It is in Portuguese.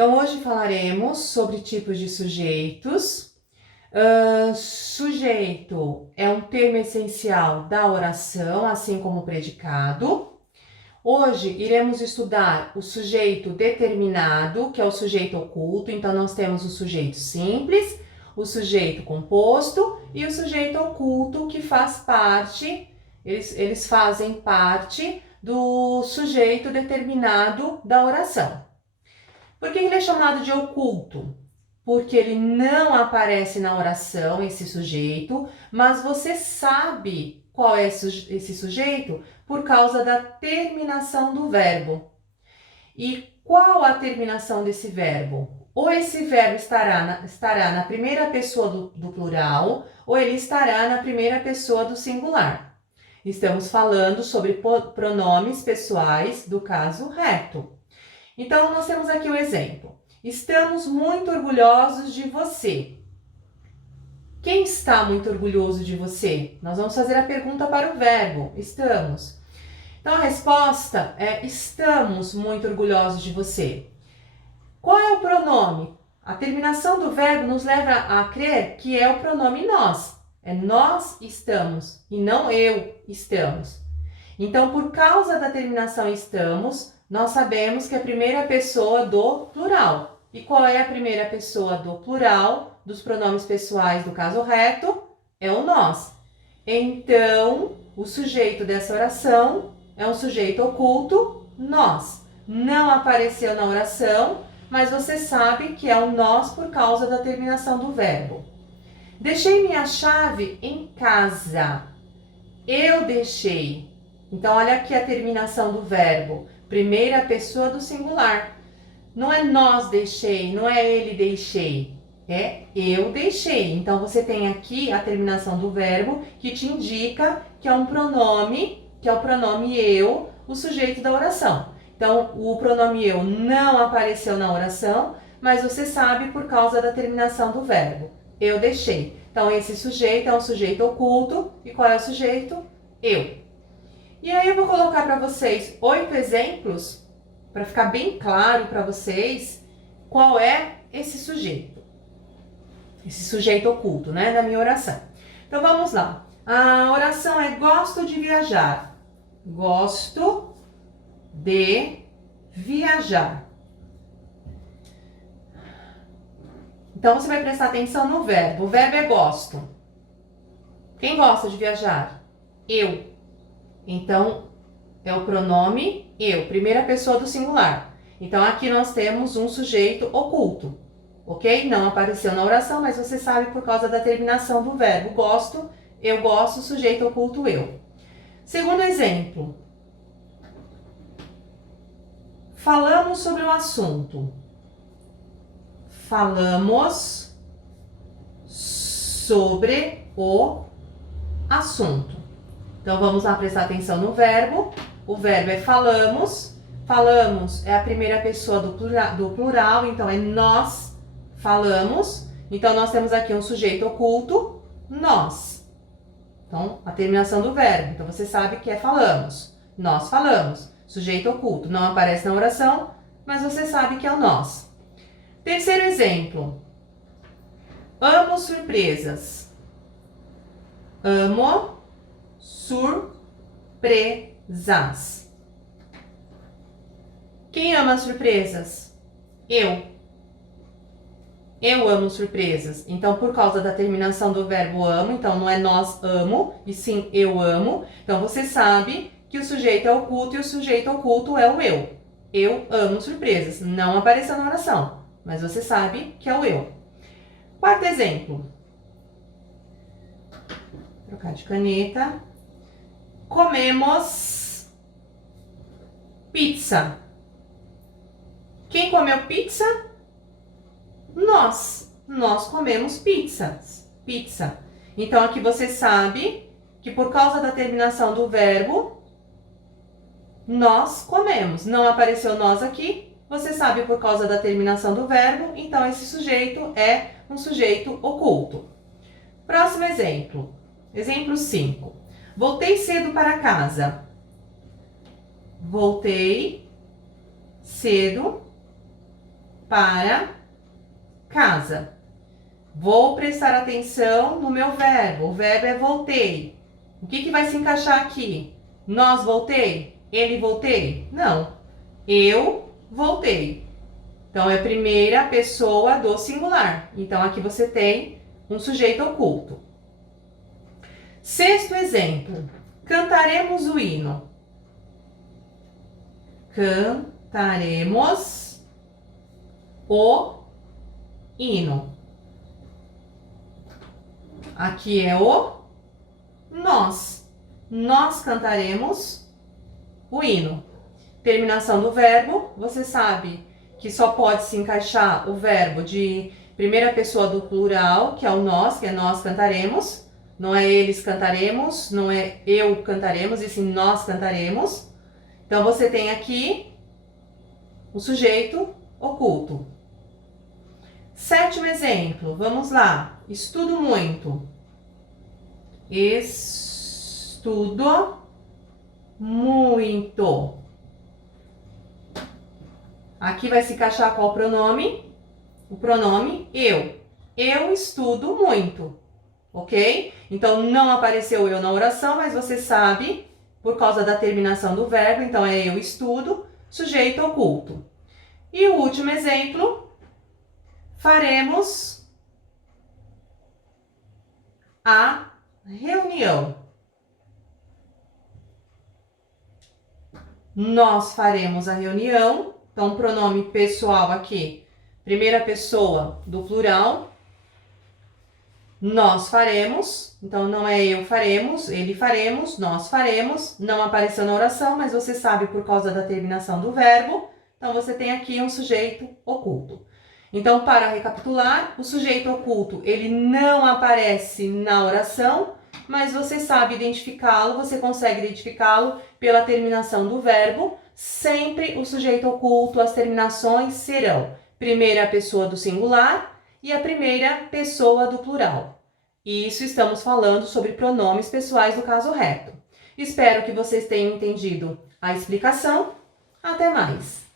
Então, hoje falaremos sobre tipos de sujeitos. Sujeito é um termo essencial da oração, assim como o predicado. Hoje iremos estudar o sujeito determinado, que é o sujeito oculto. Então, nós temos o sujeito simples, o sujeito composto e o sujeito oculto, que faz parte, eles fazem parte do sujeito determinado da oração. Por que ele é chamado de oculto? Porque ele não aparece na oração, esse sujeito, mas você sabe qual é esse sujeito por causa da terminação do verbo. E qual a terminação desse verbo? Ou esse verbo estará na primeira pessoa do plural, ou ele estará na primeira pessoa do singular. Estamos falando sobre pronomes pessoais do caso reto. Então, nós temos aqui o exemplo. Estamos muito orgulhosos de você. Quem está muito orgulhoso de você? Nós vamos fazer a pergunta para o verbo, estamos. Então, a resposta é estamos muito orgulhosos de você. Qual é o pronome? A terminação do verbo nos leva a crer que é o pronome nós. É nós estamos e não eu estamos. Então, por causa da terminação estamos, nós sabemos que é a primeira pessoa do plural. E qual é a primeira pessoa do plural dos pronomes pessoais do caso reto? É o nós. Então, o sujeito dessa oração é um sujeito oculto, nós. Não apareceu na oração, mas você sabe que é o nós por causa da terminação do verbo. Deixei minha chave em casa. Eu deixei. Então, olha aqui a terminação do verbo. Primeira pessoa do singular. Não é nós deixei, não é ele deixei. É eu deixei. Então, você tem aqui a terminação do verbo que te indica que é um pronome, que é o pronome eu, o sujeito da oração. Então, o pronome eu não apareceu na oração, mas você sabe por causa da terminação do verbo. Eu deixei. Então, esse sujeito é um sujeito oculto. E qual é o sujeito? Eu. E aí eu vou colocar para vocês 8 exemplos, para ficar bem claro para vocês qual é esse sujeito oculto, né, da minha oração. Então vamos lá. A oração é gosto de viajar. Gosto de viajar. Então você vai prestar atenção no verbo. O verbo é gosto. Quem gosta de viajar? Eu. Então, é o pronome eu, primeira pessoa do singular. Então, aqui nós temos um sujeito oculto, ok? Não apareceu na oração, mas você sabe por causa da terminação do verbo. Gosto, eu gosto, sujeito oculto eu. Segundo exemplo. Falamos sobre o assunto. Falamos sobre o assunto. Então, vamos lá prestar atenção no verbo. O verbo é falamos. Falamos é a primeira pessoa do plural, então é nós falamos. Então, nós temos aqui um sujeito oculto, nós. Então, a terminação do verbo. Então, você sabe que é falamos. Nós falamos. Sujeito oculto. Não aparece na oração, mas você sabe que é o nós. Terceiro exemplo. Amo surpresas. Amo surpresas. Quem ama surpresas? Eu. Eu amo surpresas. Então, por causa da terminação do verbo amo, então não é nós amo, e sim eu amo. Então, você sabe que o sujeito é oculto e o sujeito oculto é o eu. Eu amo surpresas. Não apareceu na oração, mas você sabe que é o eu. Quarto exemplo. Vou trocar de caneta. Comemos pizza. Quem comeu pizza? Nós. Nós comemos pizza. Então, aqui você sabe que por causa da terminação do verbo, nós comemos. Não apareceu nós aqui. Você sabe por causa da terminação do verbo. Então, esse sujeito é um sujeito oculto. Próximo exemplo. Exemplo 5. Voltei cedo para casa. Voltei cedo para casa. Vou prestar atenção no meu verbo. O verbo é voltei. O que vai se encaixar aqui? Nós voltei? Ele voltei? Não. Eu voltei. Então, é a primeira pessoa do singular. Então, aqui você tem um sujeito oculto. Sexto exemplo. Cantaremos o hino. Cantaremos o hino. Aqui é o nós. Nós cantaremos o hino. Terminação do verbo, você sabe que só pode se encaixar o verbo de primeira pessoa do plural, que é o nós, que é nós cantaremos. Não é eles cantaremos, não é eu cantaremos, e sim nós cantaremos. Então, você tem aqui o sujeito oculto. Sétimo exemplo, vamos lá. Estudo muito. Estudo muito. Aqui vai se encaixar qual pronome? O pronome eu. Eu estudo muito, ok? Então, não apareceu eu na oração, mas você sabe, por causa da terminação do verbo, então é eu estudo, sujeito oculto. E o último exemplo, faremos a reunião. Nós faremos a reunião. Então, pronome pessoal aqui, primeira pessoa do plural. Nós faremos. Então, não é eu faremos, ele faremos, nós faremos. Não apareceu na oração, mas você sabe por causa da terminação do verbo. Então, você tem aqui um sujeito oculto. Então, para recapitular, o sujeito oculto, ele não aparece na oração, mas você sabe identificá-lo, você consegue identificá-lo pela terminação do verbo. Sempre o sujeito oculto, as terminações serão primeira pessoa do singular e a primeira pessoa do plural. E isso estamos falando sobre pronomes pessoais do caso reto. Espero que vocês tenham entendido a explicação. Até mais!